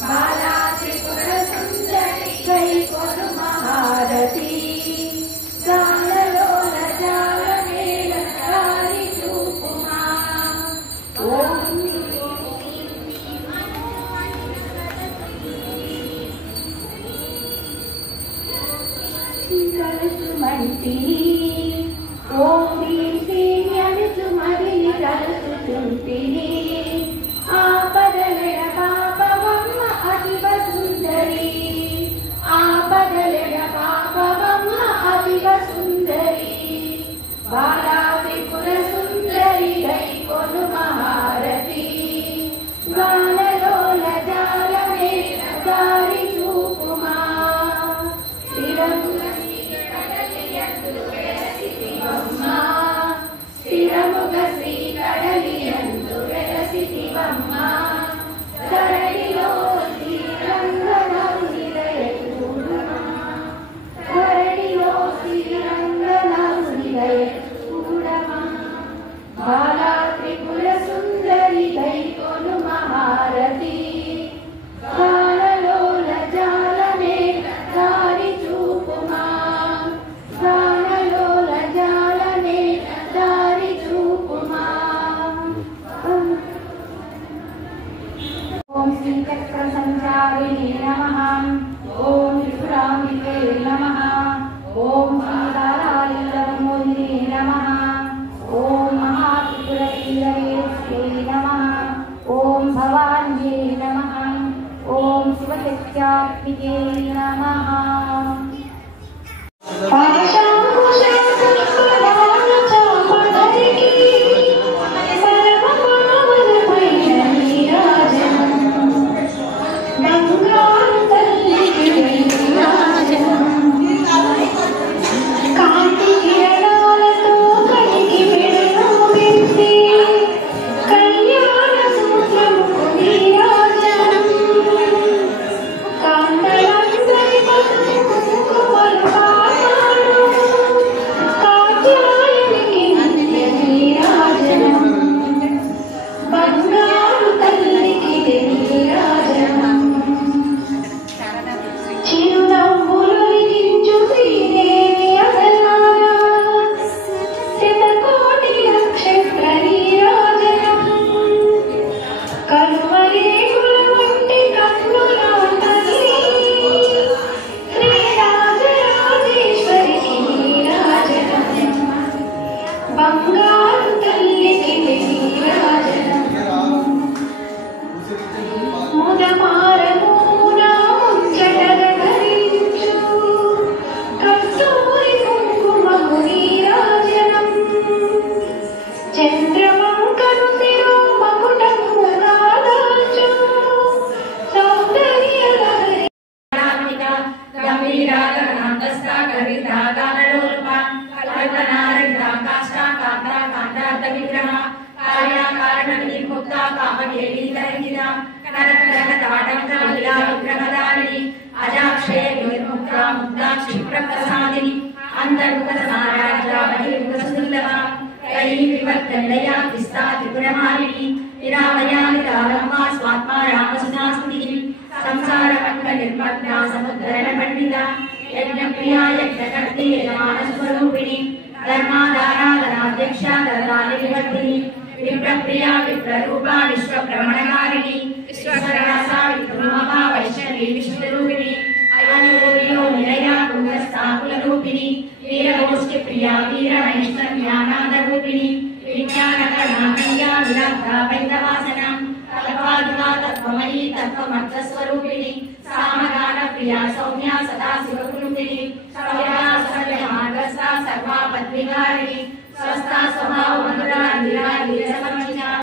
बाला त्रिपुर सुंदरी गई कोनु महारती गानलोल जाल मेल कारी चूपुमा ओम सुमंती ओम वीसी न्यनिसु मदिनि रलसु चुंटिनी आपदलेड पापवम्म अतिव सुंदरी आपदलेड पापवम्म अतिव सुंदरी बाला त्रिपुर सुंदरी गई कोनु महारती गानलोल जाल मेल कारी चूपुमा స్థిరముగ శ్రీ కడలియందు వెలసితివమ్మ ధరణిలో శ్రీరంగనవు నిలయ చూడుమా ధరణిలో శ్రీరంగనవు నిలయ చూడమా బాలా త్రిపుర సుందరి గై కొను మహారతి గానలోల జాలమే దారి చూపుమా గానలోల జాలమే దారి చూపుమా ఓం శ్రీ చక్ర సంచారిణి నమః ఓం త్రిపురాంబికే నమః ఓం శ్రీకాళాలింగమోదిని నమః ఓం మహాత్రిపురసుందరీశ్వరీ నమః ఓం భవాన్యే నమః ఓం శివశక్త్యాత్మికే నమః विप्रप्रिया विप्ररूपा विश्वप्रमणकारिणी विश्वसरासा विक्रमहा वैष्णवी विष्णुरूपिणी अयोनियो निलया कुलस्थाकुलरूपिणी वीरगोष्ठिप्रिया वीरवैष्णव्यानादरूपिणी विज्ञानकर्णाकल्या विराधा वैद्यवासना तत्त्वाद्वा तत्त्वमयी तत्त्वमर्थस्वरूपिणी सामगानप्रिया सौम्या सदा शिवकुल